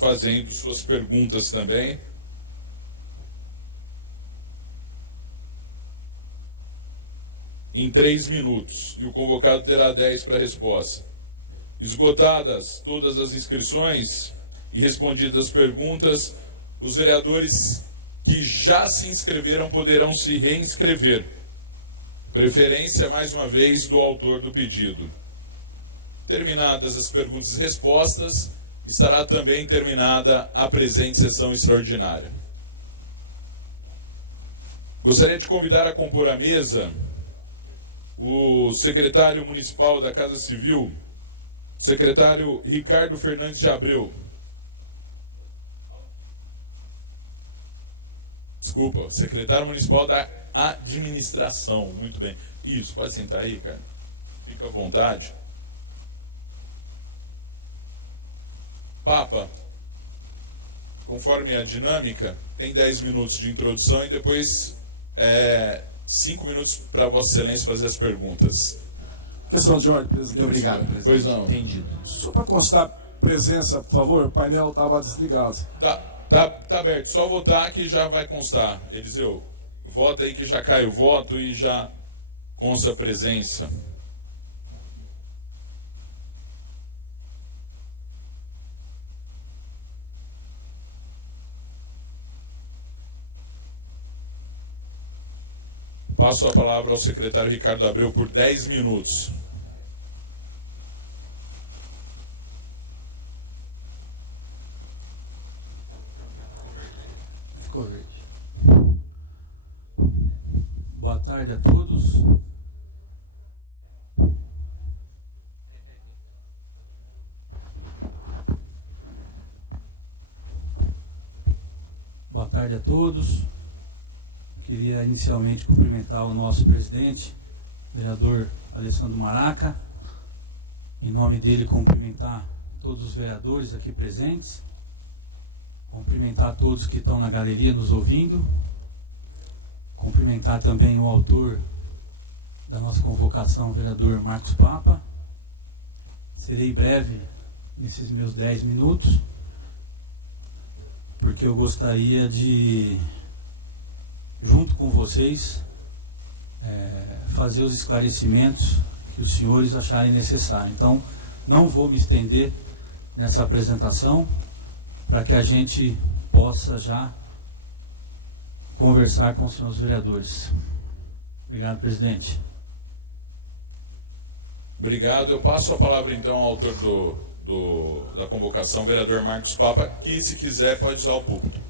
fazendo suas perguntas também. Em 3 minutos, e o convocado terá 10 para resposta. Esgotadas todas as inscrições e respondidas as perguntas, os vereadores que já se inscreveram poderão se reinscrever. Preferência, mais uma vez, do autor do pedido. Terminadas as perguntas e respostas, estará também terminada a presente sessão extraordinária. Gostaria de convidar a compor a mesa o secretário municipal da Casa Civil, secretário Ricardo Fernandes de Abreu. Desculpa, secretário municipal da administração. Muito bem. Isso, pode sentar aí, cara. Fica à vontade. Papa, conforme a dinâmica, tem 10 minutos de introdução e depois 5 minutos para Vossa Excelência fazer as perguntas. Questão de ordem, presidente. Muito obrigado, presidente. Pois não. Entendido. Só para constar presença, por favor, o painel estava desligado. Tá aberto, só votar que já vai constar. Eliseu, vota aí que já cai o voto e já consta a presença. Passo a palavra ao secretário Ricardo Abreu por 10 minutos. Ficou verde. Boa tarde a todos. Boa tarde a todos. Queria inicialmente cumprimentar o nosso presidente, vereador Alessandro Maraca. Em nome dele, cumprimentar todos os vereadores aqui presentes. Cumprimentar todos que estão na galeria nos ouvindo. Cumprimentar também o autor da nossa convocação, o vereador Marcos Papa. Serei breve nesses meus 10 minutos, porque eu gostaria de, junto com vocês, fazer os esclarecimentos que os senhores acharem necessário. Então, não vou me estender nessa apresentação, para que a gente possa já conversar com os senhores vereadores. Obrigado, presidente. Obrigado. Eu passo a palavra então ao autor da convocação, vereador Marcos Papa, que se quiser pode usar o púlpito.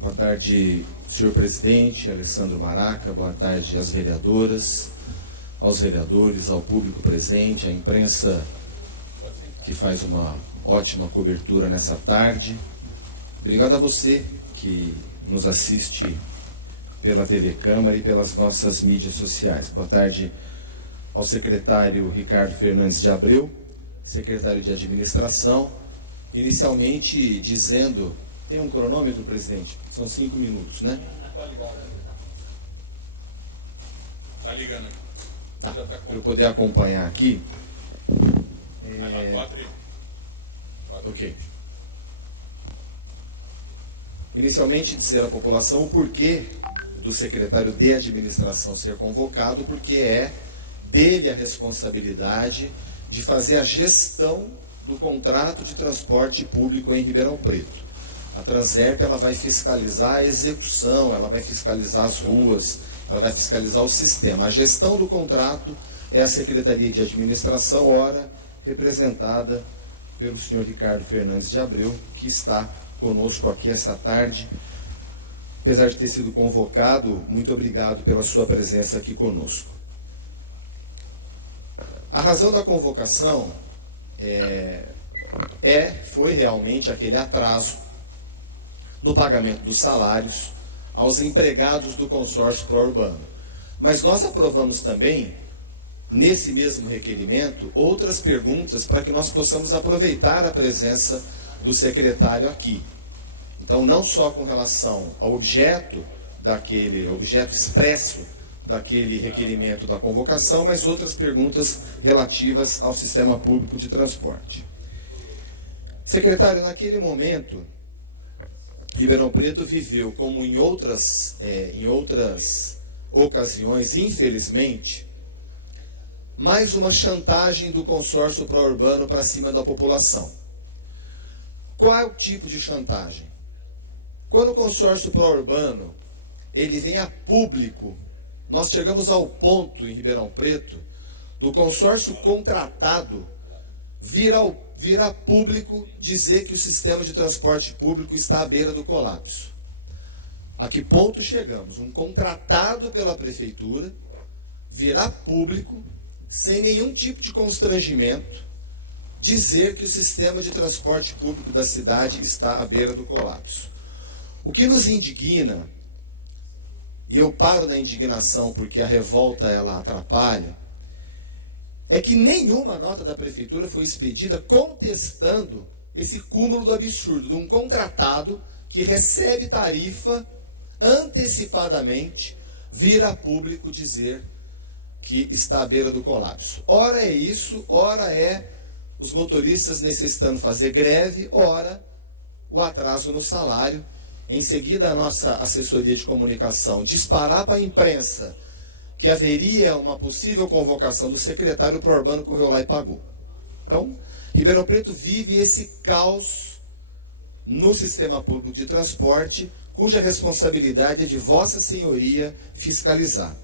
Boa tarde, senhor presidente, Alessandro Maraca. Boa tarde às vereadoras, aos vereadores, ao público presente, à imprensa que faz uma ótima cobertura nessa tarde. Obrigado a você que nos assiste pela TV Câmara e pelas nossas mídias sociais. Boa tarde ao secretário Ricardo Fernandes de Abreu, secretário de Administração. Inicialmente dizendo... Tem um cronômetro, presidente? São 5 minutos, né? Tá ligando aqui. Tá. Para eu poder acompanhar aqui. Ok. Inicialmente dizer à população o porquê do secretário de Administração ser convocado, porque é dele a responsabilidade de fazer a gestão do contrato de transporte público em Ribeirão Preto. A Transerp, ela vai fiscalizar a execução, ela vai fiscalizar as ruas, ela vai fiscalizar o sistema. A gestão do contrato é a Secretaria de Administração, ora representada pelo senhor Ricardo Fernandes de Abreu, que está conosco aqui essa tarde. Apesar de ter sido convocado, muito obrigado pela sua presença aqui conosco. A razão da convocação foi realmente aquele atraso do pagamento dos salários aos empregados do consórcio pró-urbano. Mas nós aprovamos também nesse mesmo requerimento, outras perguntas para que nós possamos aproveitar a presença do secretário aqui. Então, não só com relação ao objeto expresso daquele requerimento da convocação, mas outras perguntas relativas ao sistema público de transporte. Secretário, naquele momento, Ribeirão Preto viveu, como em outras ocasiões, infelizmente, mais uma chantagem do consórcio pró-urbano para cima da população. Qual é o tipo de chantagem? Quando o consórcio pró-urbano ele vem a público, nós chegamos ao ponto em Ribeirão Preto do consórcio contratado vir a público dizer que o sistema de transporte público está à beira do colapso. A que ponto chegamos? Um contratado pela prefeitura virá público, sem nenhum tipo de constrangimento, dizer que o sistema de transporte público da cidade está à beira do colapso. O que nos indigna, e eu paro na indignação porque a revolta ela atrapalha, é que nenhuma nota da prefeitura foi expedida contestando esse cúmulo do absurdo de um contratado que recebe tarifa antecipadamente vir a público dizer que está à beira do colapso. Ora é isso, ora é os motoristas necessitando fazer greve, ora o atraso no salário. Em seguida, a nossa assessoria de comunicação disparar para a imprensa que haveria uma possível convocação do secretário pró-urbano, correu lá e pagou. Então, Ribeirão Preto vive esse caos no sistema público de transporte, cuja responsabilidade é de Vossa Senhoria fiscalizar.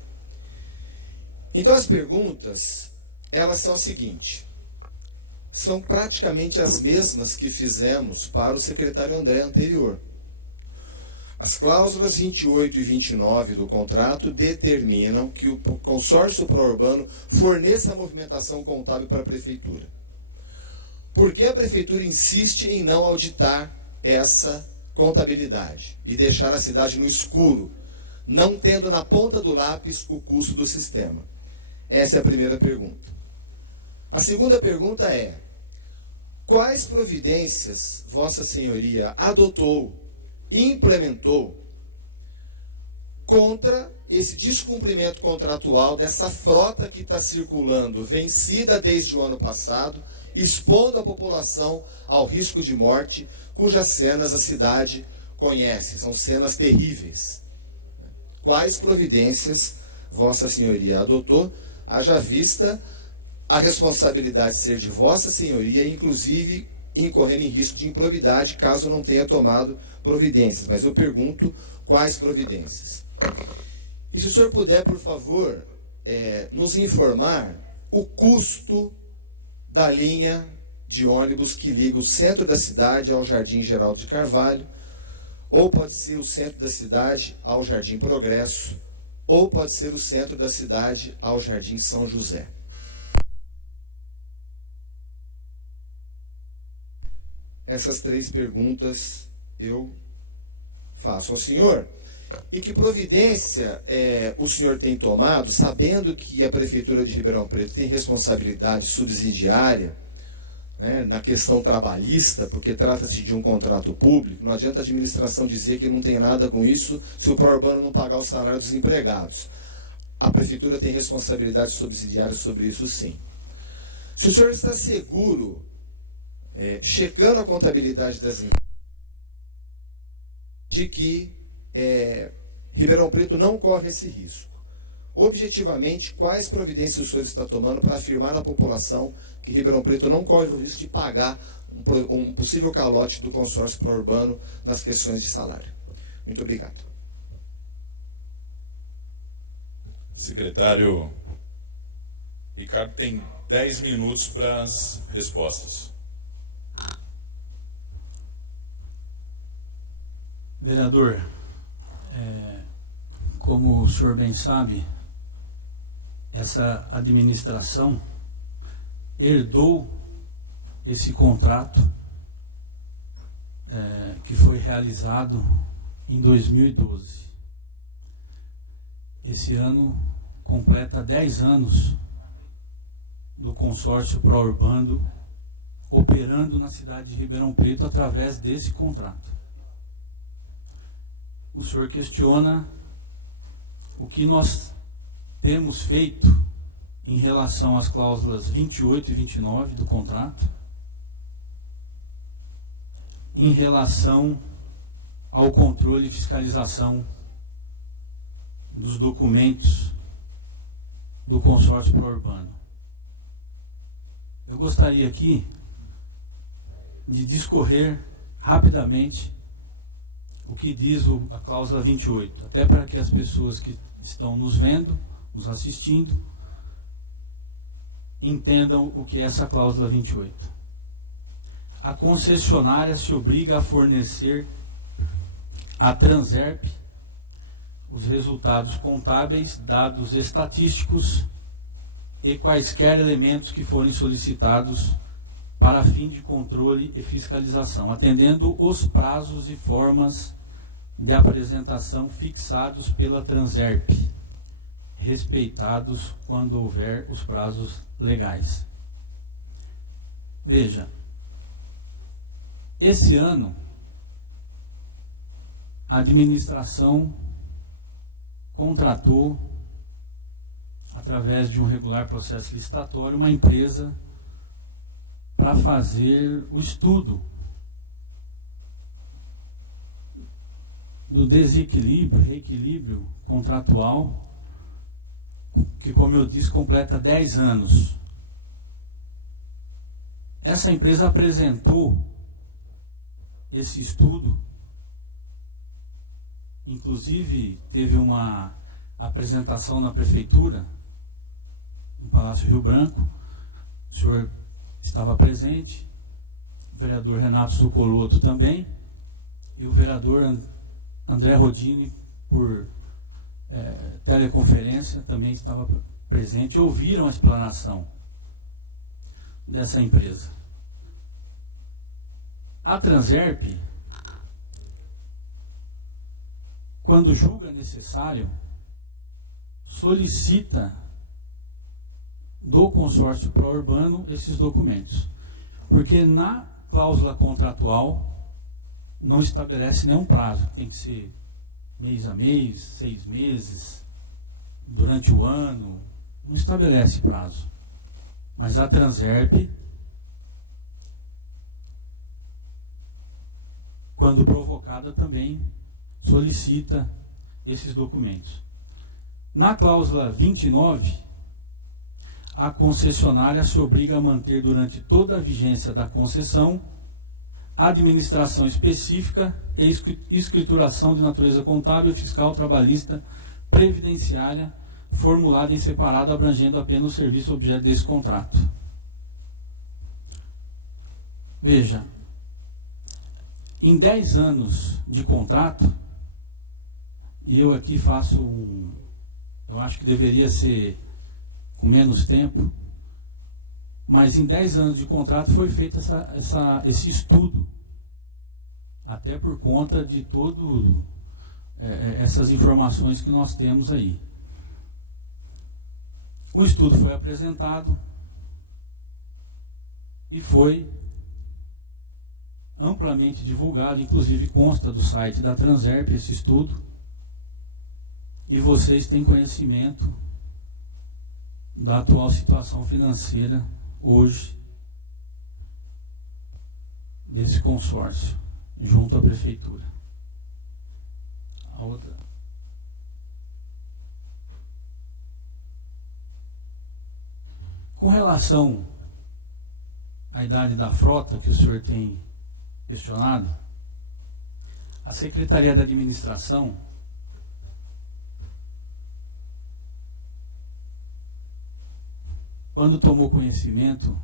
Então, as perguntas, elas são as seguintes. São praticamente as mesmas que fizemos para o secretário André anterior. As cláusulas 28 e 29 do contrato determinam que o consórcio pró-urbano forneça a movimentação contábil para a prefeitura. Por que a prefeitura insiste em não auditar essa contabilidade e deixar a cidade no escuro, não tendo na ponta do lápis o custo do sistema? Essa é a primeira pergunta. A segunda pergunta é: quais providências Vossa Senhoria adotou e implementou contra esse descumprimento contratual dessa frota que está circulando, vencida desde o ano passado, expondo a população ao risco de morte, cujas cenas a cidade conhece, são cenas terríveis. Quais providências Vossa Senhoria adotou, haja vista a responsabilidade ser de Vossa Senhoria, inclusive incorrendo em risco de improbidade, caso não tenha tomado providências. Mas eu pergunto, quais providências? E se o senhor puder, por favor, nos informar o custo da linha de ônibus que liga o centro da cidade ao Jardim Geraldo de Carvalho, ou pode ser o centro da cidade ao Jardim Progresso, ou pode ser o centro da cidade ao Jardim São José. Essas três perguntas eu faço ao senhor. E que providência o senhor tem tomado, sabendo que a Prefeitura de Ribeirão Preto tem responsabilidade subsidiária, né, na questão trabalhista, porque trata-se de um contrato público. Não adianta a administração dizer que não tem nada com isso se o pró-urbano não pagar o salário dos empregados. A Prefeitura tem responsabilidade subsidiária sobre isso, sim. Se o senhor está seguro, checando a contabilidade das empresas, de que Ribeirão Preto não corre esse risco. Objetivamente, quais providências o senhor está tomando para afirmar à população que Ribeirão Preto não corre o risco de pagar um possível calote do consórcio pró-urbano nas questões de salário? Muito obrigado. Secretário Ricardo tem 10 minutos para as respostas. Vereador, como o senhor bem sabe, essa administração herdou esse contrato que foi realizado em 2012. Esse ano completa 10 anos do consórcio Pró-Urbano operando na cidade de Ribeirão Preto através desse contrato. O senhor questiona o que nós temos feito em relação às cláusulas 28 e 29 do contrato, em relação ao controle e fiscalização dos documentos do consórcio Pró-Urbano. Eu gostaria aqui de discorrer rapidamente o que diz a cláusula 28, até para que as pessoas que estão nos vendo, nos assistindo, entendam o que é essa cláusula 28. A concessionária se obriga a fornecer à Transerp os resultados contábeis, dados estatísticos e quaisquer elementos que forem solicitados para fim de controle e fiscalização, atendendo os prazos e formas de apresentação fixados pela Transerp, respeitados quando houver os prazos legais. Veja, esse ano a administração contratou, através de um regular processo licitatório, uma empresa para fazer o estudo do desequilíbrio, reequilíbrio contratual, que, como eu disse, completa 10 anos. Essa empresa apresentou esse estudo, inclusive teve uma apresentação na prefeitura, no Palácio Rio Branco. O senhor estava presente, o vereador Renato Sucoloto também, e o vereador André Rodini, por teleconferência, também estava presente e ouviram a explanação dessa empresa. A Transerp, quando julga necessário, solicita do consórcio Pró-Urbano esses documentos, porque na cláusula contratual não estabelece nenhum prazo, tem que ser mês a mês, 6 meses, durante o ano, não estabelece prazo. Mas a Transerp, quando provocada, também solicita esses documentos. Na cláusula 29, a concessionária se obriga a manter durante toda a vigência da concessão a administração específica e escrituração de natureza contábil, fiscal, trabalhista, previdenciária, formulada em separado, abrangendo apenas o serviço objeto desse contrato. Veja, em 10 anos de contrato, e eu aqui faço eu acho que deveria ser com menos tempo, mas em 10 anos de contrato foi feito esse estudo, até por conta de todo essas informações que nós temos aí. O estudo foi apresentado e foi amplamente divulgado, inclusive consta do site da Transerp esse estudo, e vocês têm conhecimento da atual situação financeira hoje desse consórcio junto à prefeitura. A outra. Com relação à idade da frota que o senhor tem questionado, a Secretaria da Administração quando tomou conhecimento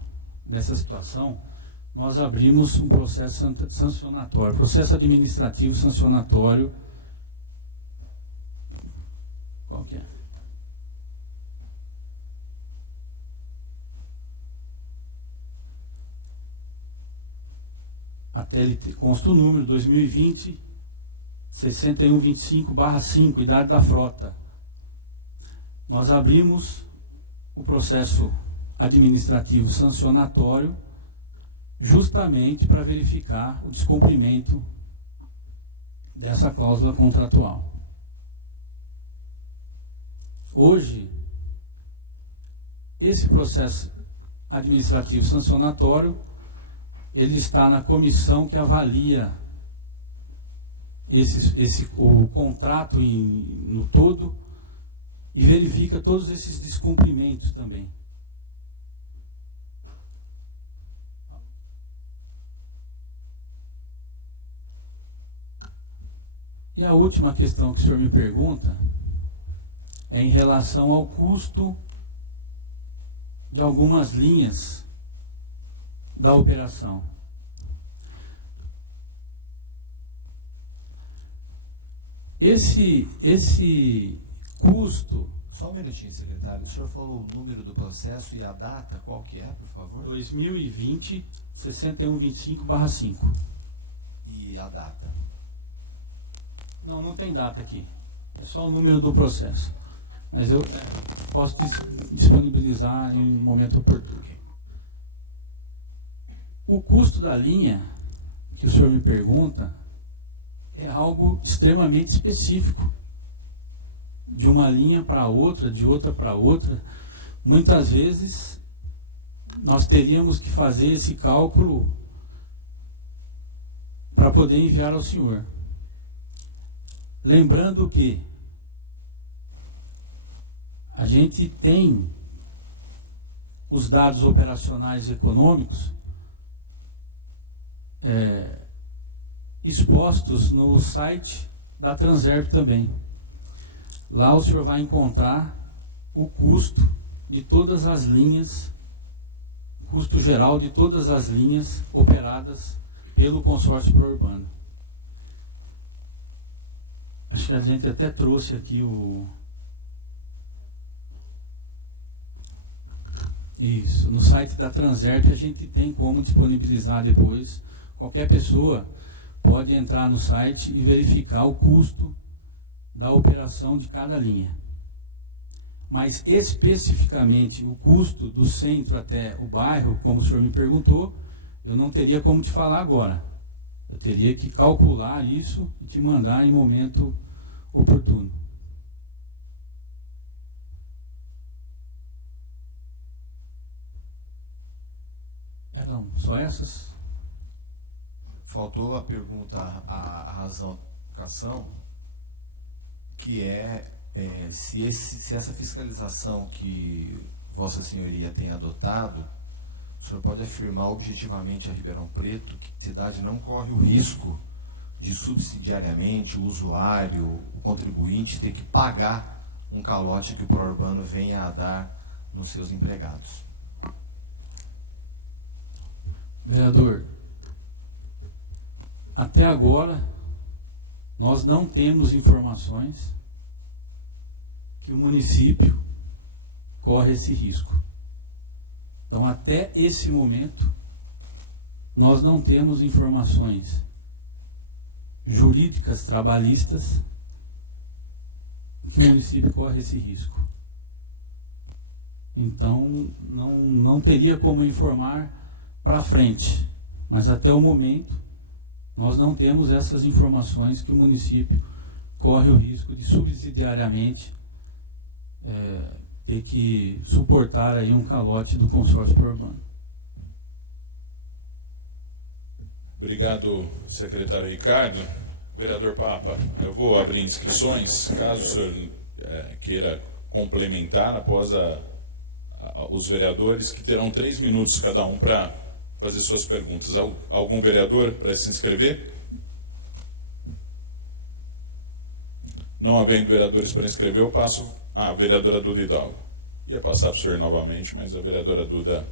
dessa situação, nós abrimos um processo sancionatório, processo administrativo sancionatório. Qual que é? Até ele consta o número 2020 6125/5, idade da frota. Nós abrimos o processo administrativo sancionatório, justamente para verificar o descumprimento dessa cláusula contratual. Hoje, esse processo administrativo sancionatório, ele está na comissão que avalia o contrato no todo e verifica todos esses descumprimentos também. E a última questão que o senhor me pergunta é em relação ao custo de algumas linhas da operação. Esse custo... Só um minutinho, secretário. O senhor falou o número do processo e a data, qual que é, por favor? 2020, 6125/5. E a data? Não tem data aqui. É só o número do processo. Mas eu posso disponibilizar em um momento oportuno. O custo da linha que o senhor me pergunta é algo extremamente específico. De uma linha para outra, de outra para outra. Muitas vezes nós teríamos que fazer esse cálculo para poder enviar ao senhor. Lembrando que a gente tem os dados operacionais e econômicos expostos no site da Transerp também. Lá o senhor vai encontrar o custo de todas as linhas, custo geral de todas as linhas operadas pelo consórcio Prourbano. Acho que a gente até trouxe aqui Isso, no site da Transerp a gente tem como disponibilizar depois. Qualquer pessoa pode entrar no site e verificar o custo da operação de cada linha. Mas especificamente o custo do centro até o bairro, como o senhor me perguntou, eu não teria como te falar agora. Eu teria que calcular isso e te mandar em momento oportuno. Eram só essas? Faltou a pergunta, a razão da educação, que se essa fiscalização que Vossa Senhoria tem adotado, o senhor pode afirmar objetivamente a Ribeirão Preto que a cidade não corre o risco de subsidiariamente o usuário, o contribuinte, ter que pagar um calote que o Prourbano venha a dar nos seus empregados? Vereador, até agora nós não temos informações que o município corre esse risco. Então, até esse momento, nós não temos informações jurídicas, trabalhistas, que o município corre esse risco. Então, não teria como informar para frente. Mas até o momento, nós não temos essas informações que o município corre o risco de subsidiariamente ter que suportar aí um calote do consórcio Prourbano. Obrigado, secretário Ricardo. Vereador Papa, eu vou abrir inscrições, caso o senhor queira complementar após os vereadores, que terão 3 minutos cada um para fazer suas perguntas. Algum vereador para se inscrever? Não havendo vereadores para inscrever, eu passo a vereadora Duda Hidalgo. Ia passar para o senhor novamente, mas a vereadora Duda...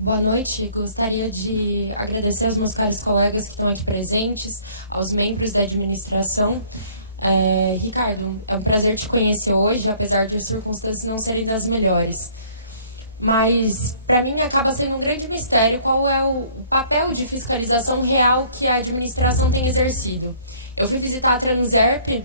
Boa noite, gostaria de agradecer aos meus caros colegas que estão aqui presentes, aos membros da administração. Ricardo, é um prazer te conhecer hoje, apesar de as circunstâncias não serem das melhores. Mas, para mim, acaba sendo um grande mistério qual é o papel de fiscalização real que a administração tem exercido. Eu fui visitar a Transerp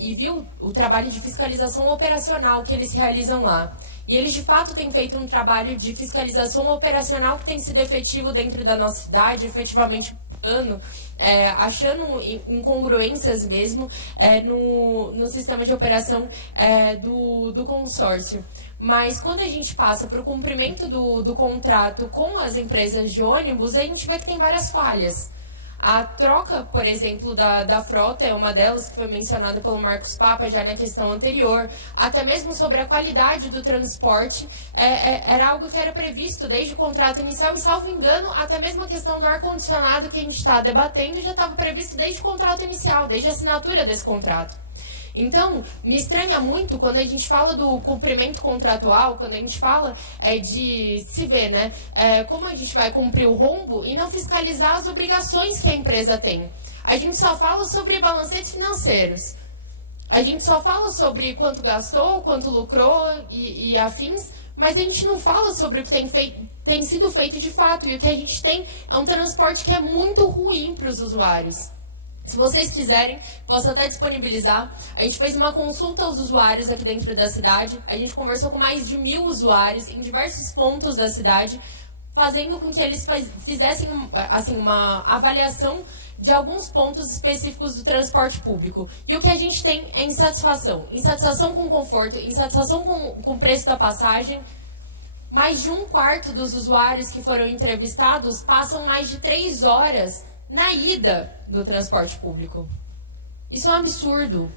e viu o trabalho de fiscalização operacional que eles realizam lá. E eles, de fato, têm feito um trabalho de fiscalização operacional que tem sido efetivo dentro da nossa cidade, efetivamente achando incongruências mesmo no sistema de operação do consórcio. Mas quando a gente passa para o cumprimento do contrato com as empresas de ônibus, a gente vê que tem várias falhas. A troca, por exemplo, da frota é uma delas, que foi mencionada pelo Marcos Papa já na questão anterior. Até mesmo sobre a qualidade do transporte, era algo que era previsto desde o contrato inicial. E, salvo engano, até mesmo a questão do ar-condicionado que a gente está debatendo já estava previsto desde o contrato inicial, desde a assinatura desse contrato. Então, me estranha muito quando a gente fala do cumprimento contratual, quando a gente fala de se ver, né? Como a gente vai cumprir o rombo e não fiscalizar as obrigações que a empresa tem. A gente só fala sobre balancetes financeiros. A gente só fala sobre quanto gastou, quanto lucrou e afins, mas a gente não fala sobre o que tem sido feito de fato. E o que a gente tem é um transporte que é muito ruim para os usuários. Se vocês quiserem, posso até disponibilizar. A gente fez uma consulta aos usuários aqui dentro da cidade. A gente conversou com mais de 1.000 usuários em diversos pontos da cidade, fazendo com que eles fizessem assim, uma avaliação de alguns pontos específicos do transporte público. E o que a gente tem é insatisfação. Insatisfação com conforto, insatisfação com o preço da passagem. Mais de 1/4 dos usuários que foram entrevistados passam mais de 3 horas na ida do transporte público. Isso é um absurdo.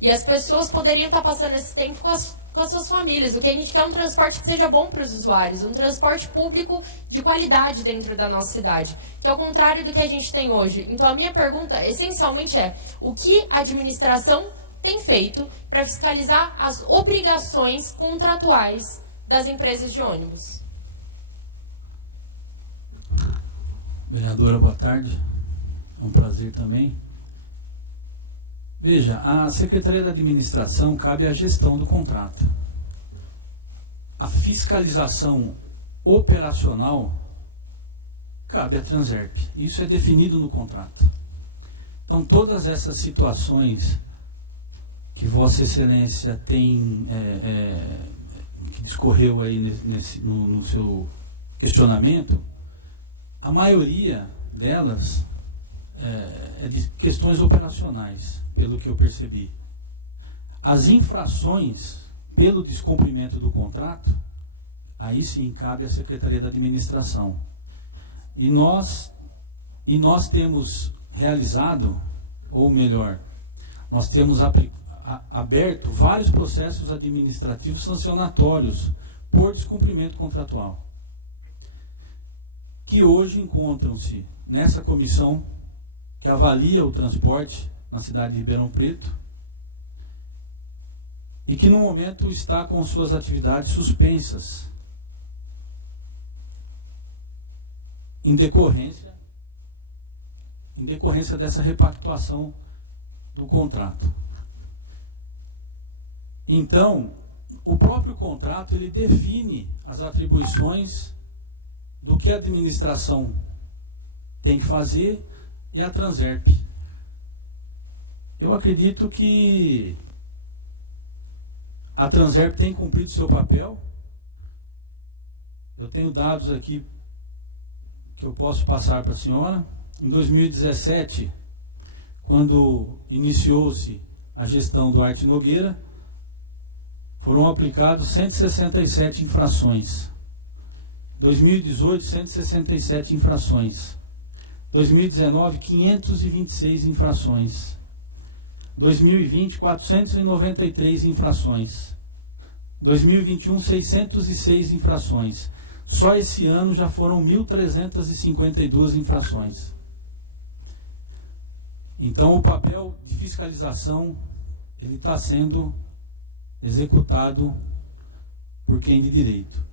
E as pessoas poderiam estar passando esse tempo com as suas famílias. O que a gente quer é um transporte que seja bom para os usuários, um transporte público de qualidade dentro da nossa cidade, que é o contrário do que a gente tem hoje. Então, a minha pergunta, essencialmente, o que a administração tem feito para fiscalizar as obrigações contratuais das empresas de ônibus? Vereadora, boa tarde. É um prazer também. Veja, a Secretaria da Administração cabe à gestão do contrato. A fiscalização operacional cabe à Transerp. Isso é definido no contrato. Então, todas essas situações que Vossa Excelência tem, que discorreu aí no seu questionamento, a maioria delas é de questões operacionais, pelo que eu percebi. As infrações pelo descumprimento do contrato, aí sim cabe à Secretaria da Administração. E nós temos realizado, ou melhor, nós temos aberto vários processos administrativos sancionatórios por descumprimento contratual, que hoje encontram-se nessa comissão que avalia o transporte na cidade de Ribeirão Preto e que no momento está com suas atividades suspensas em decorrência dessa repactuação do contrato. Então, o próprio contrato ele define as atribuições do que a administração tem que fazer e a Transerp. Eu acredito que a Transerp tem cumprido seu papel. Eu tenho dados aqui que eu posso passar para a senhora. Em 2017, quando iniciou-se a gestão do Arte Nogueira, foram aplicados 167 infrações. 2018, 167 infrações. 2019, 526 infrações. 2020, 493 infrações. 2021, 606 infrações. Só esse ano já foram 1.352 infrações. Então, o papel de fiscalização ele está sendo executado por quem de direito.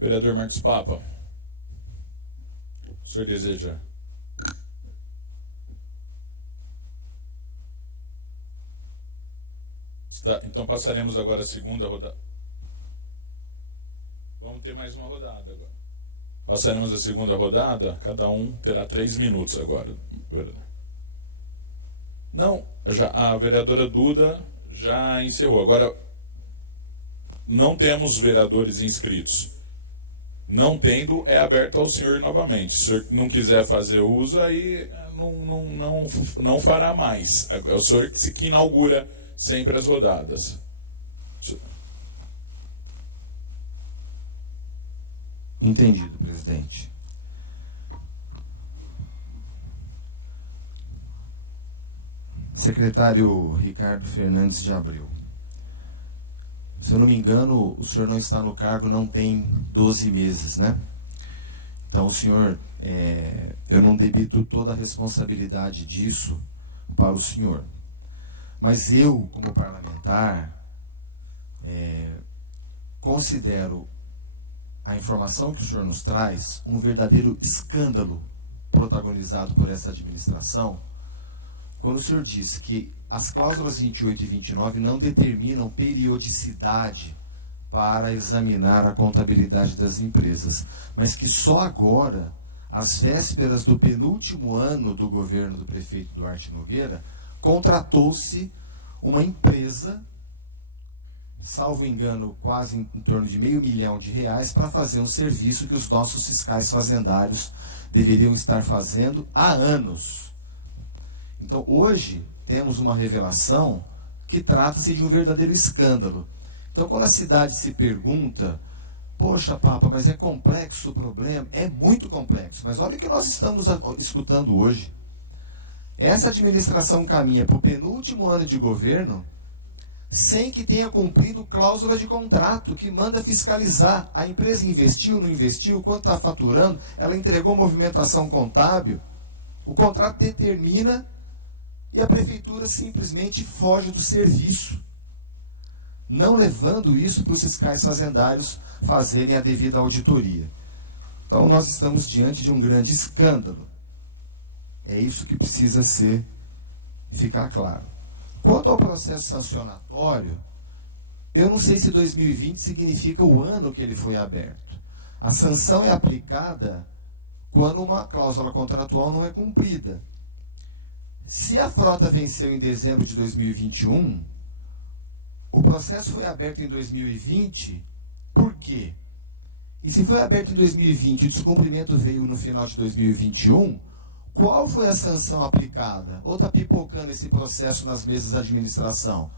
Vereador Marcos Papa, o senhor deseja? Então passaremos agora a segunda rodada. Vamos ter mais uma rodada agora. Passaremos a segunda rodada, cada um terá 3 minutos agora. Não, a vereadora Duda já encerrou. Agora, não temos vereadores inscritos. Não tendo, é aberto ao senhor novamente. Se o senhor não quiser fazer uso, aí não fará mais. É o senhor que inaugura sempre as rodadas. Entendido, presidente. Secretário Ricardo Fernandes de Abreu. Se eu não me engano, o senhor não está no cargo, não tem 12 meses, né? Então, o senhor, eu não debito toda a responsabilidade disso para o senhor. Mas eu, como parlamentar, considero a informação que o senhor nos traz um verdadeiro escândalo protagonizado por essa administração, quando o senhor diz que as cláusulas 28 e 29 não determinam periodicidade para examinar a contabilidade das empresas, mas que só agora, às vésperas do penúltimo ano do governo do prefeito Duarte Nogueira, contratou-se uma empresa, salvo engano, quase em torno de R$500 milhão para fazer um serviço que os nossos fiscais fazendários deveriam estar fazendo há anos. Então, hoje, temos uma revelação que trata-se de um verdadeiro escândalo. Então, quando a cidade se pergunta, poxa, Papa, mas é complexo o problema? É muito complexo, mas olha o que nós estamos escutando hoje. Essa administração caminha para o penúltimo ano de governo sem que tenha cumprido cláusula de contrato que manda fiscalizar. A empresa investiu, não investiu, quanto está faturando, ela entregou movimentação contábil, o contrato determina e a prefeitura simplesmente foge do serviço, não levando isso para os fiscais fazendários fazerem a devida auditoria. Então nós estamos diante de um grande escândalo. É isso que precisa ficar claro. Quanto ao processo sancionatório, eu não sei se 2020 significa o ano que ele foi aberto. A sanção é aplicada quando uma cláusula contratual não é cumprida. Se a frota venceu em dezembro de 2021, o processo foi aberto em 2020, por quê? E se foi aberto em 2020 e o descumprimento veio no final de 2021, qual foi a sanção aplicada? Ou está pipocando esse processo nas mesas da administração?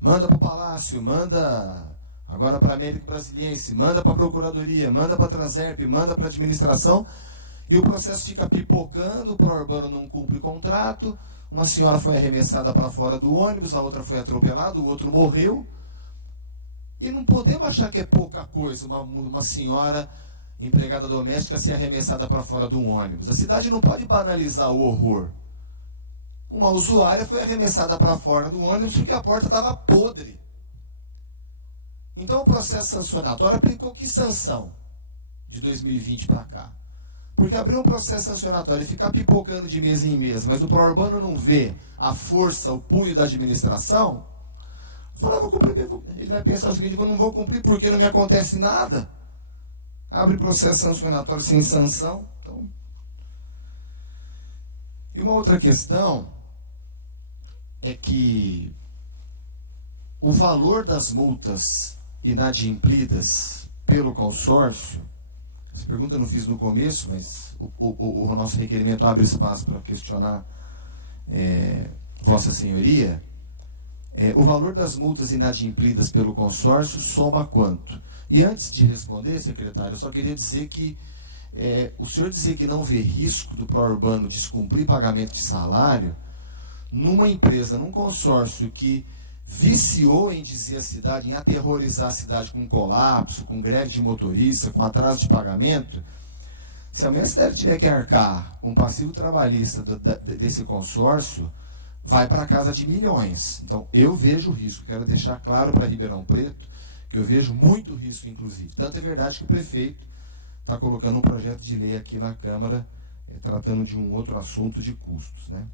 Manda para o Palácio, manda agora para a América Brasiliense, manda para a Procuradoria, manda para a Transerp, manda para a administração, e o processo fica pipocando, o Prourbano não cumpre contrato, uma senhora foi arremessada para fora do ônibus, a outra foi atropelada, o outro morreu. E não podemos achar que é pouca coisa uma senhora empregada doméstica ser arremessada para fora de um ônibus. A cidade não pode banalizar o horror. Uma usuária foi arremessada para fora do ônibus porque a porta estava podre. Então o processo sancionatório aplicou que sanção de 2020 para cá? Porque abrir um processo sancionatório e ficar pipocando de mês em mês, mas o Prourbano não vê a força, o punho da administração, vou cumprir. Ele vai pensar o seguinte: eu não vou cumprir porque não me acontece nada. Abre processo sancionatório sem sanção. Então. E uma outra questão é que o valor das multas inadimplidas pelo consórcio, essa pergunta eu não fiz no começo, mas o nosso requerimento abre espaço para questionar Vossa Senhoria. O valor das multas inadimplidas pelo consórcio soma quanto? E antes de responder, secretário, eu só queria dizer que o senhor dizer que não vê risco do Prourbano descumprir pagamento de salário numa empresa, num consórcio que viciou em dizer a cidade, em aterrorizar a cidade com colapso, com greve de motorista, com atraso de pagamento. Se amanhã a cidade tiver que arcar com um passivo trabalhista desse consórcio, vai para casa de milhões. Então, eu vejo risco. Quero deixar claro para Ribeirão Preto que eu vejo muito risco, inclusive. Tanto é verdade que o prefeito está colocando um projeto de lei aqui na Câmara, tratando de um outro assunto de custos, né?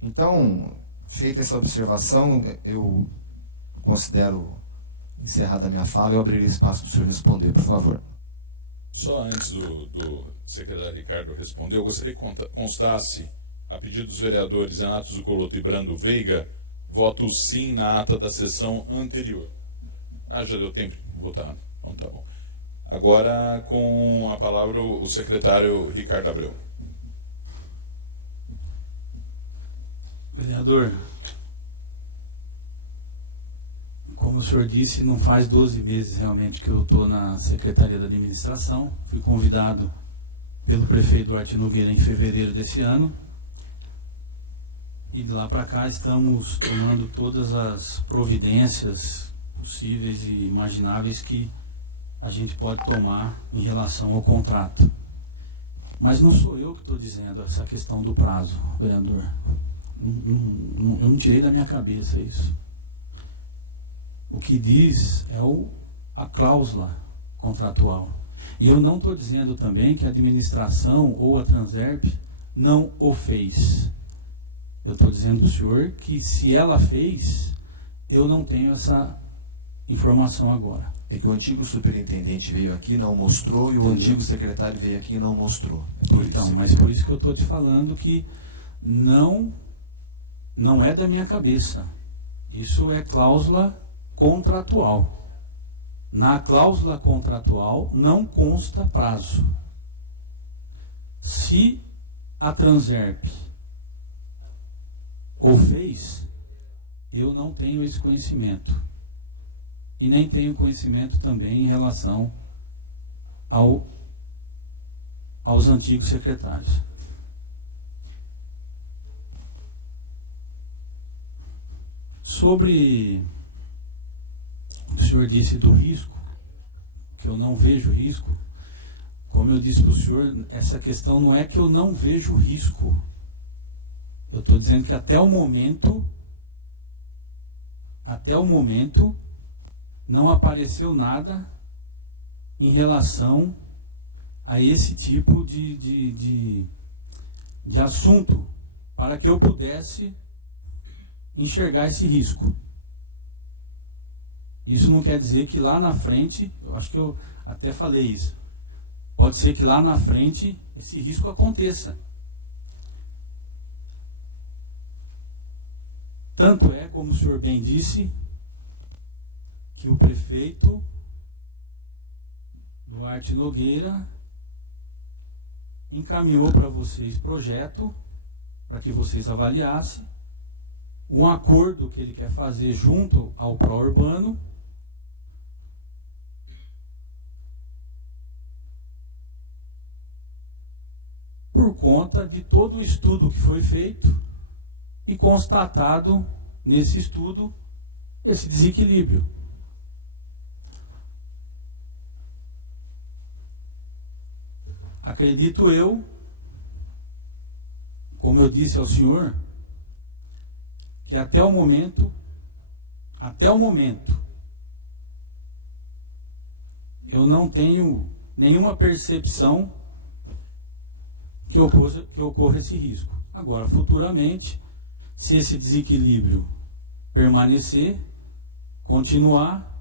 Então, feita essa observação, eu considero encerrada a minha fala, eu abrirei espaço para o senhor responder, por favor. Só antes do secretário Ricardo responder, eu gostaria que constasse, a pedido dos vereadores Renato Zuccolotto e Brando Veiga, voto sim na ata da sessão anterior. Já deu tempo de votar? Então tá bom. Agora, com a palavra, o secretário Ricardo Abreu. Vereador, como o senhor disse, não faz 12 meses realmente que eu estou na Secretaria da Administração. Fui convidado pelo prefeito Duarte Nogueira em fevereiro desse ano. E de lá para cá estamos tomando todas as providências possíveis e imagináveis que a gente pode tomar em relação ao contrato. Mas não sou eu que estou dizendo essa questão do prazo, vereador. Eu não tirei da minha cabeça isso. O que diz é a cláusula contratual. E eu não estou dizendo também que a administração ou a Transerp não o fez. Eu estou dizendo ao senhor que se ela fez, eu não tenho essa informação agora. É que o antigo superintendente veio aqui e não mostrou, e o antigo secretário veio aqui e não mostrou. É por então, isso. mas por isso que eu estou te falando que não é da minha cabeça. Isso é cláusula contratual. Na cláusula contratual não consta prazo. Se a Transerp o fez, eu não tenho esse conhecimento. E nem tenho conhecimento também em relação aos antigos secretários. Sobre o senhor disse do risco, que eu não vejo risco, como eu disse para o senhor, essa questão não é que eu não vejo risco. Eu estou dizendo que até o momento, não apareceu nada em relação a esse tipo de assunto para que eu pudesse enxergar esse risco. Isso não quer dizer que lá na frente, eu acho que eu até falei isso, pode ser que lá na frente esse risco aconteça. Tanto é, como o senhor bem disse, que o prefeito Duarte Nogueira encaminhou para vocês projeto, para que vocês avaliassem, um acordo que ele quer fazer junto ao pró-urbano, por conta de todo o estudo que foi feito e constatado nesse estudo esse desequilíbrio. Acredito eu, como eu disse ao senhor, que até o momento, eu não tenho nenhuma percepção que ocorra esse risco. Agora, futuramente, se esse desequilíbrio permanecer, continuar,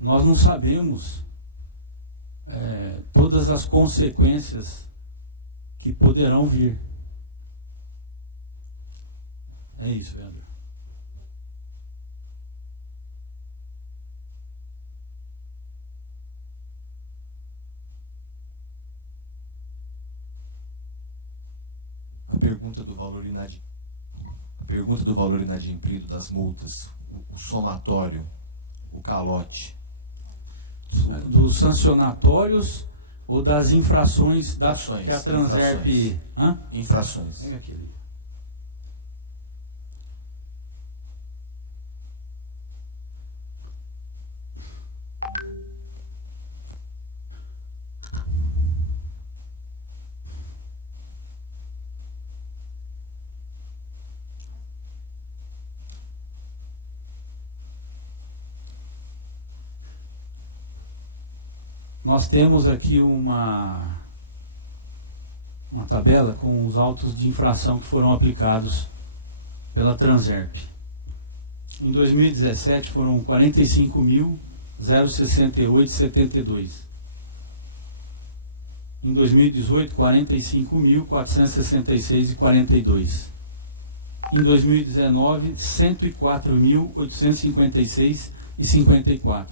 nós não sabemos todas as consequências que poderão vir. É isso, vereador. A pergunta do valor inadimplido das multas, o somatório, o calote. Dos sancionatórios ou das infrações que a Transerp... Infrações. Pega aquele. Nós temos aqui uma tabela com os autos de infração que foram aplicados pela Transerp. Em 2017 foram 45.068,72. Em 2018, 45.466,42. Em 2019, 104.856,54.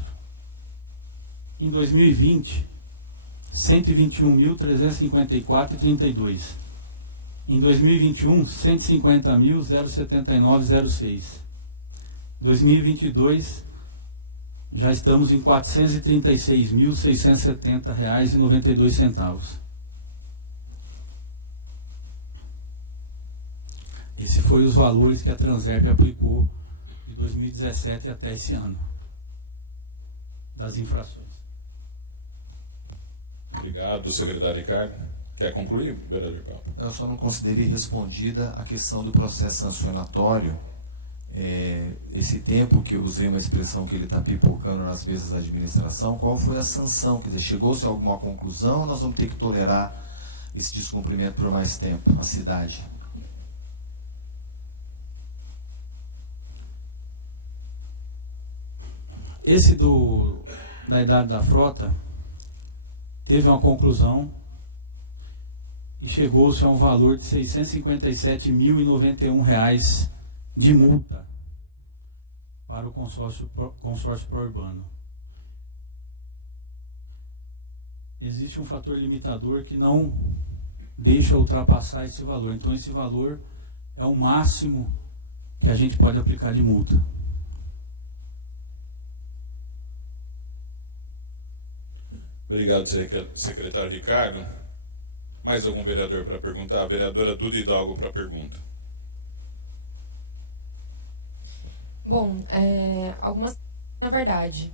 Em 2020, 121.354,32. Em 2021, 150.079,06. Em 2022, já estamos em R$ 436.670,92. Esse foi os valores que a Transerp aplicou de 2017 até esse ano, das infrações. Obrigado, secretário Ricardo. Quer concluir, vereador Paulo? Eu só não considerei respondida a questão do processo sancionatório. Esse tempo que eu usei uma expressão que ele está pipocando nas mesas da administração, qual foi a sanção? Quer dizer, chegou-se a alguma conclusão ou nós vamos ter que tolerar esse descumprimento por mais tempo, a cidade? Esse da idade da frota teve uma conclusão e chegou-se a um valor de R$ 657.091 de multa para o consórcio pró-urbano. Existe um fator limitador que não deixa ultrapassar esse valor. Então esse valor é o máximo que a gente pode aplicar de multa. Obrigado, secretário Ricardo. Mais algum vereador para perguntar? A vereadora Duda Hidalgo para pergunta. Bom, algumas, na verdade,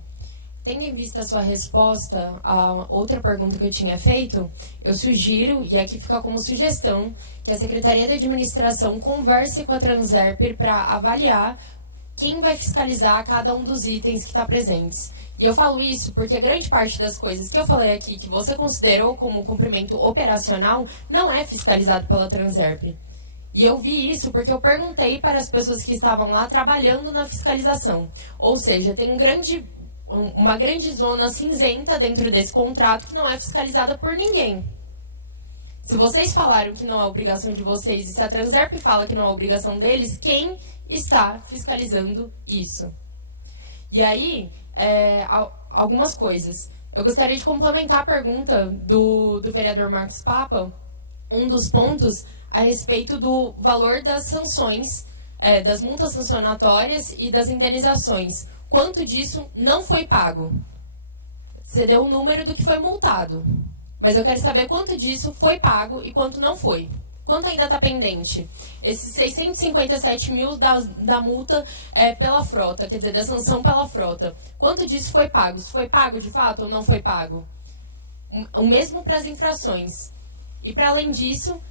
tendo em vista a sua resposta a outra pergunta que eu tinha feito, eu sugiro, e aqui fica como sugestão, que a Secretaria de Administração converse com a Transerp para avaliar quem vai fiscalizar cada um dos itens que está presentes. E eu falo isso porque grande parte das coisas que eu falei aqui, que você considerou como cumprimento operacional, não é fiscalizado pela Transerp. E eu vi isso porque eu perguntei para as pessoas que estavam lá trabalhando na fiscalização. Ou seja, tem uma grande zona cinzenta dentro desse contrato que não é fiscalizada por ninguém. Se vocês falaram que não é obrigação de vocês e se a Transerp fala que não é obrigação deles, quem está fiscalizando isso? E aí, algumas coisas. Eu gostaria de complementar a pergunta do vereador Marcos Papa, um dos pontos a respeito do valor das sanções, das multas sancionatórias e das indenizações. Quanto disso não foi pago? Você deu o número do que foi multado, mas eu quero saber quanto disso foi pago e quanto não foi. Quanto ainda está pendente? Esses 657 mil da multa pela frota, quer dizer, da sanção pela frota. Quanto disso foi pago? Isso foi pago de fato ou não foi pago? O mesmo para as infrações. E para além disso,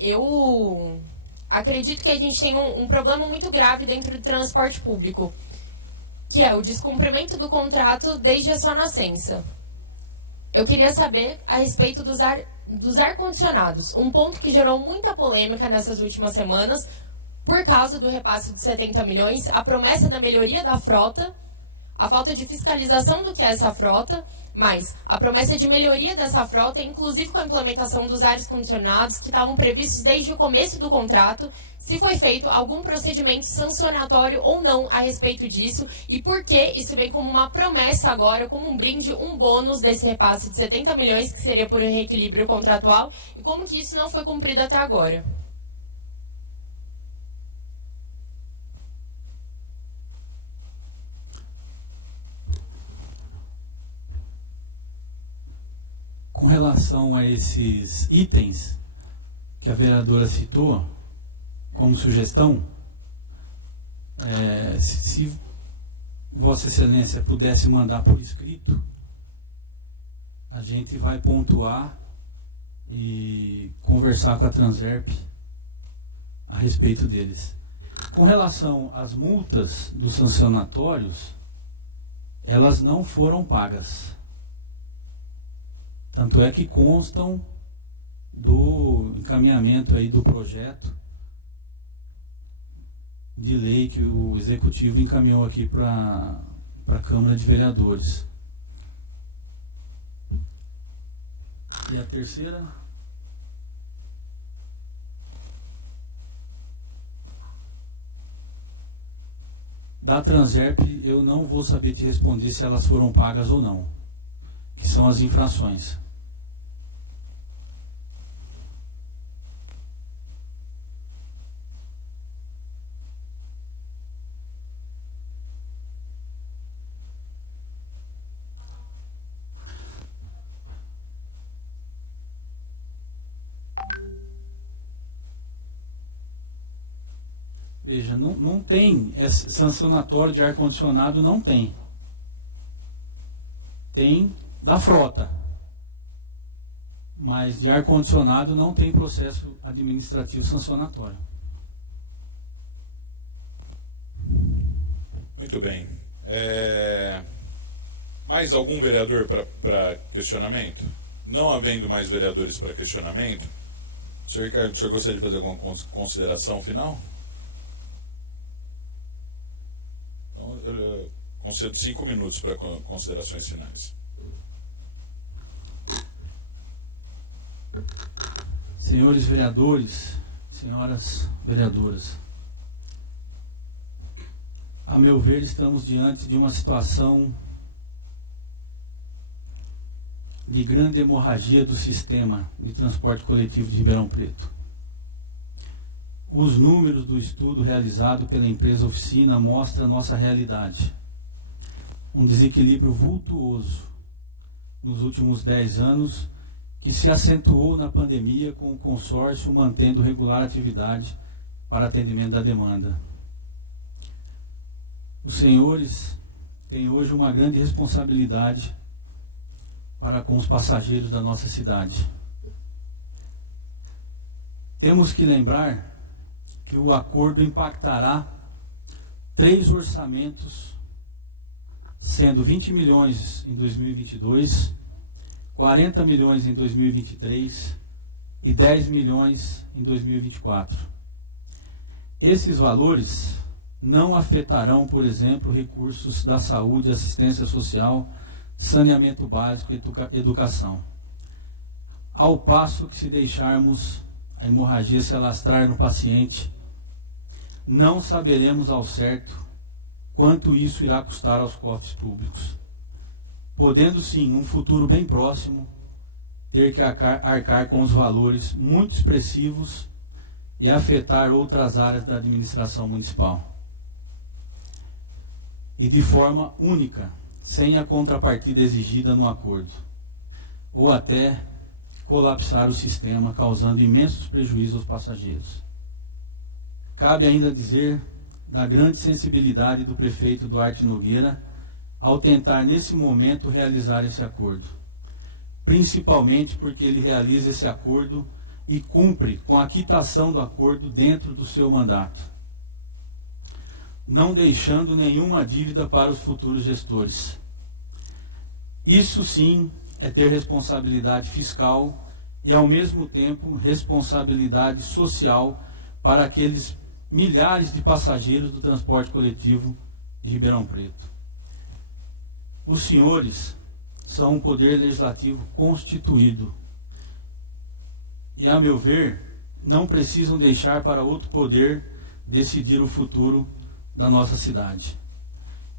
eu acredito que a gente tem um problema muito grave dentro do transporte público, que é o descumprimento do contrato desde a sua nascença. Eu queria saber a respeito dos ar-condicionados, um ponto que gerou muita polêmica nessas últimas semanas, por causa do repasse de 70 milhões, a promessa da melhoria da frota, a falta de fiscalização do que é essa frota, mas a promessa de melhoria dessa frota, inclusive com a implementação dos ares condicionados que estavam previstos desde o começo do contrato, se foi feito algum procedimento sancionatório ou não a respeito disso e por que isso vem como uma promessa agora, como um brinde, um bônus desse repasse de 70 milhões, que seria por um reequilíbrio contratual, e como que isso não foi cumprido até agora. Com relação a esses itens que a vereadora citou como sugestão, se Vossa Excelência pudesse mandar por escrito, a gente vai pontuar e conversar com a Transerp a respeito deles. Com relação às multas dos sancionatórios, elas não foram pagas. Tanto é que constam do encaminhamento aí do projeto de lei que o Executivo encaminhou aqui para a Câmara de Vereadores. E a terceira? Da Transerp, eu não vou saber te responder se elas foram pagas ou não, que são as infrações. Veja, não tem sancionatório de ar-condicionado, não tem. Tem da frota. Mas de ar-condicionado não tem processo administrativo sancionatório. Muito bem. Mais algum vereador para questionamento? Não havendo mais vereadores para questionamento, senhor Ricardo, o senhor gostaria de fazer alguma consideração final? Então, eu concedo 5 minutos para considerações finais. Senhores vereadores, senhoras vereadoras, a meu ver, estamos diante de uma situação de grande hemorragia do sistema de transporte coletivo de Ribeirão Preto. Os números do estudo realizado pela empresa Oficina mostram a nossa realidade. Um desequilíbrio vultuoso nos últimos 10 anos que se acentuou na pandemia com o consórcio mantendo regular atividade para atendimento da demanda. Os senhores têm hoje uma grande responsabilidade para com os passageiros da nossa cidade. Temos que lembrar que o acordo impactará 3 orçamentos, sendo 20 milhões em 2022, 40 milhões em 2023 e 10 milhões em 2024. Esses valores não afetarão, por exemplo, recursos da saúde, assistência social, saneamento básico e educação. Ao passo que, se deixarmos a hemorragia se alastrar no paciente, não saberemos ao certo quanto isso irá custar aos cofres públicos, podendo sim, num futuro bem próximo, ter que arcar com os valores muito expressivos e afetar outras áreas da administração municipal. E de forma única, sem a contrapartida exigida no acordo, ou até colapsar o sistema, causando imensos prejuízos aos passageiros. Cabe ainda dizer da grande sensibilidade do prefeito Duarte Nogueira ao tentar nesse momento realizar esse acordo, principalmente porque ele realiza esse acordo e cumpre com a quitação do acordo dentro do seu mandato, não deixando nenhuma dívida para os futuros gestores. Isso sim é ter responsabilidade fiscal e, ao mesmo tempo, responsabilidade social para aqueles milhares de passageiros do transporte coletivo de Ribeirão Preto. Os senhores são um poder legislativo constituído e, a meu ver, não precisam deixar para outro poder decidir o futuro da nossa cidade.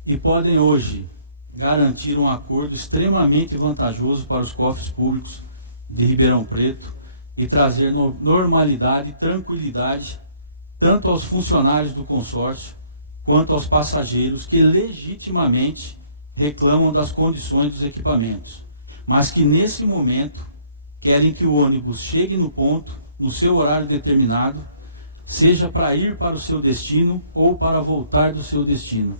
E podem hoje garantir um acordo extremamente vantajoso para os cofres públicos de Ribeirão Preto e trazer normalidade e tranquilidade tanto aos funcionários do consórcio quanto aos passageiros que legitimamente reclamam das condições dos equipamentos, mas que nesse momento querem que o ônibus chegue no ponto, no seu horário determinado, seja para ir para o seu destino ou para voltar do seu destino.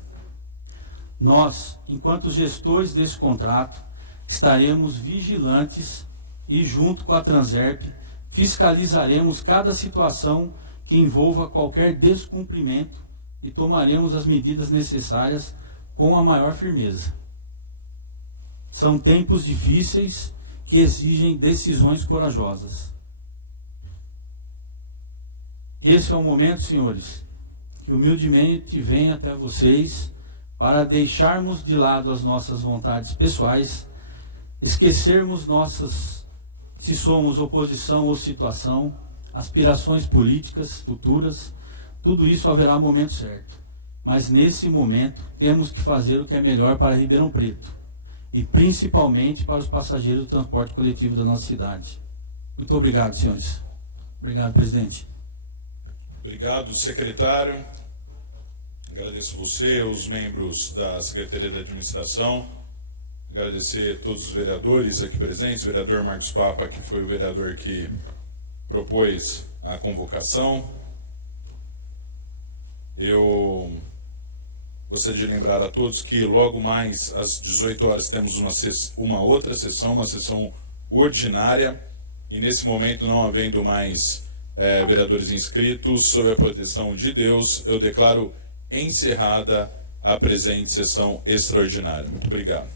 Nós, enquanto gestores desse contrato, estaremos vigilantes e, junto com a Transerp, fiscalizaremos cada situação que envolva qualquer descumprimento e tomaremos as medidas necessárias com a maior firmeza. São tempos difíceis que exigem decisões corajosas. Esse é o momento, senhores, que humildemente venho até vocês para deixarmos de lado as nossas vontades pessoais, esquecermos se somos oposição ou situação, aspirações políticas futuras, tudo isso haverá momento certo. Mas nesse momento temos que fazer o que é melhor para Ribeirão Preto e principalmente para os passageiros do transporte coletivo da nossa cidade. Muito obrigado, senhores. Obrigado, presidente. Obrigado, secretário. Agradeço você, os membros da Secretaria da Administração. Agradecer a todos os vereadores aqui presentes, o vereador Marcos Papa, que foi o vereador que propôs a convocação. Eu gostaria de lembrar a todos que logo mais às 18 horas temos uma outra sessão, uma sessão ordinária, e nesse momento, não havendo mais vereadores inscritos, sob a proteção de Deus, eu declaro encerrada a presente sessão extraordinária. Muito obrigado.